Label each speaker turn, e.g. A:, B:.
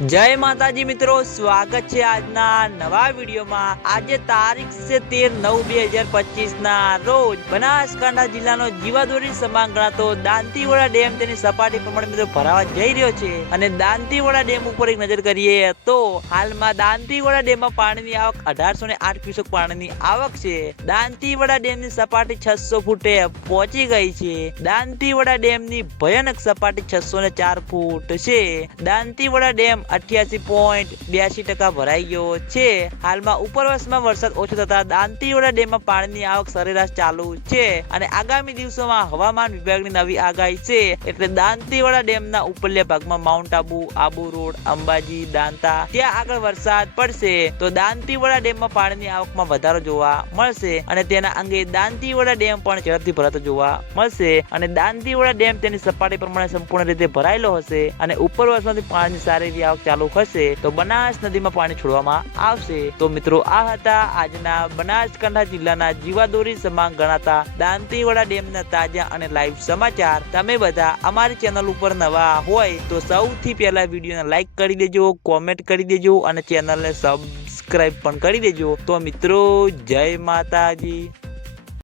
A: જય માતાજી મિત્રો, સ્વાગત છે આજના નવા વિડીયોમાં. આજે તારીખ છે તેર નવ બે હજાર પચીસ ના રોજ બનાસકાંઠા જિલ્લાનો જીવાદોરી સમાન ગણાતો દાંતીવાડા ડેમ તેની સપાટી પ્રમાણે મિત્રો ભરાવા જઈ રહ્યો છે. અને દાંતીવાડા ડેમ ઉપર એક નજર કરીએ તો હાલમાં દાંતીવાડા ડેમમાં પાણીની આવક અઢારસો ને આઠ ક્યુસેક પાણીની આવક છે. દાંતીવાડા ડેમની સપાટી છસો ફૂટે પહોંચી ગઈ છે. દાંતીવાડા ડેમની ભયાનક સપાટી છસો ને ચાર ફૂટ છે. દાંતીવાડા ડેમ અઠ્યાસી પોઈન્ટ બ્યાસી ટકા ભરાઈ ગયો છે. હાલમાં ઉપરવાસમાં વરસાદ ઓછો થતા દાંતીવાડા ડેમમાં પાણીની આવક સરેરાશ ચાલુ છે અને આગામી દિવસોમાં હવામાન વિભાગની નવી આગાહી છે. એટલે દાંતીવાડા ડેમના ઉપરલ્યા ભાગમાં માઉન્ટ આબુ આબુ રોડ, અંબાજી, દાંતા, ત્યાં આગળ વરસાદ પડશે. તો દાંતીવાડા ડેમમાં પાણીની આવકમાં વધારો જોવા મળશે અને તેના અંગે દાંતીવાડા ડેમ પણ ઝડપથી ભરાતો જોવા મળશે. અને દાંતીવાડા ડેમ તેની સપાટી પ્રમાણે સંપૂર્ણ રીતે ભરાયેલો હશે અને ઉપરવાસમાંથી પાણીની સારી એવી આવક ચાલુ થશે તો બનાસ નદીમાં પાણી છોડવામાં આવશે. તો મિત્રો, આ હતા આજના બનાસકાંઠા જિલ્લાના જીવાદોરી સમાન ગણાતા દાંતીવાડા ડેમના તાજા અને લાઈવ સમાચાર. તમે બધા અમારી ચેનલ ઉપર નવા હોય તો સૌથી પહેલા વિડીયોને લાઈક કરી દેજો કોમેન્ટ કરી દેજો અને ચેનલને સબસ્ક્રાઈબ પણ કરી દેજો. તો મિત્રો, જય માતાજી.